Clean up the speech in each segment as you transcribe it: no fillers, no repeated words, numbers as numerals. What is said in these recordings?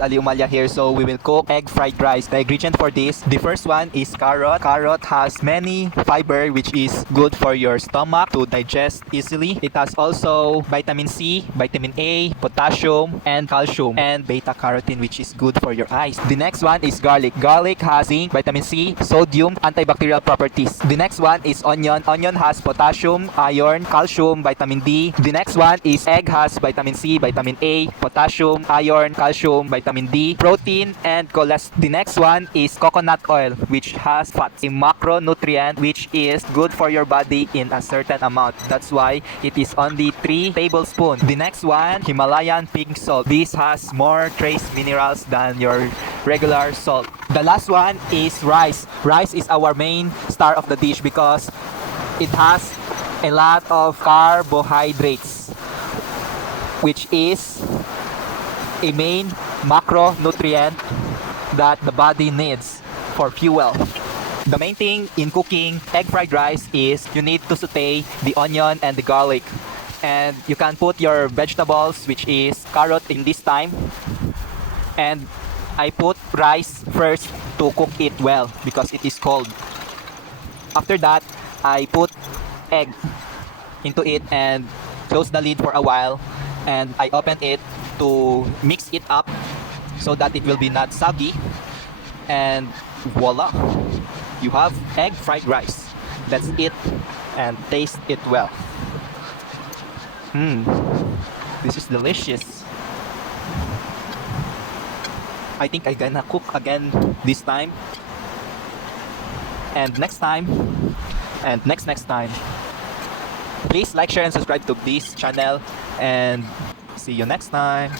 Ali Umalia here. So we will cook egg fried rice. The ingredient for this, the first one is carrot. Carrot has many fiber which is good for your stomach to digest easily. It has also vitamin C, vitamin A, potassium, and calcium, and beta carotene which is good for your eyes. The next one is garlic. Garlic has zinc, vitamin C, sodium, antibacterial properties. The next one is onion. Onion has potassium, iron, calcium, vitamin D. The next one is egg, has vitamin C, vitamin A, potassium, iron, calcium, vitamin D, protein, and cholesterol. The next one is coconut oil, which has fats, a macronutrient which is good for your body in a certain amount. That's why it is only 3 tablespoons. The next one, Himalayan pink salt. This has more trace minerals than your regular salt. The last one is rice. Rice is our main star of the dish because it has a lot of carbohydrates, which is a main macronutrient that the body needs for fuel. The main thing in cooking egg fried rice is you need to saute the onion and the garlic, and you can put your vegetables, which is carrot in this time, and I put rice first to cook it well because it is cold. After that, I put egg into it and close the lid for a while, and I open it to mix it up so that it will be not soggy, and voila, you have egg fried rice. Let's eat and taste it well. This is delicious. I think I'm gonna cook again this time, and next time, and next time. Please like, share, and subscribe to this channel, and see you next time.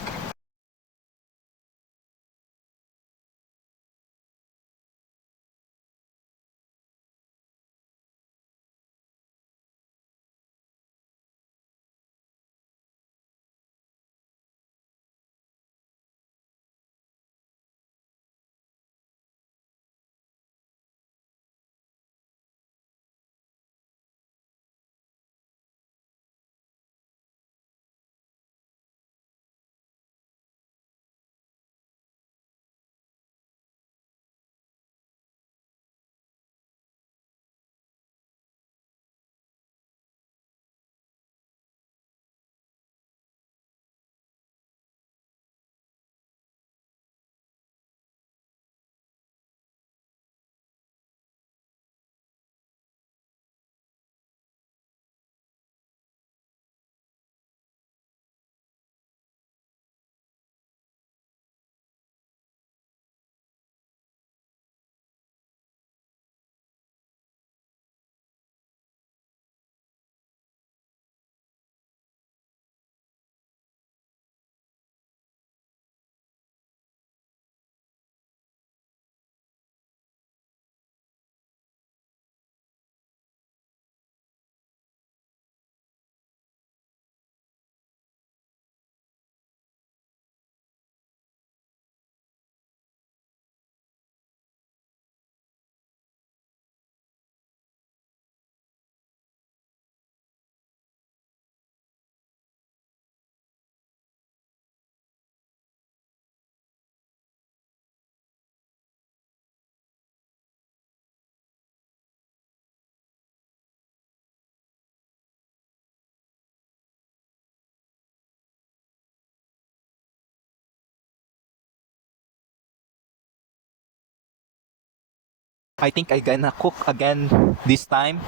I think I'm gonna cook again this time,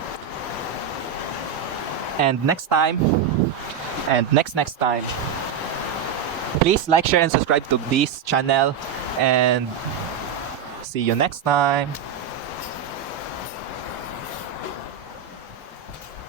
and next time, and next time. Please like, share, and subscribe to this channel, and see you next time.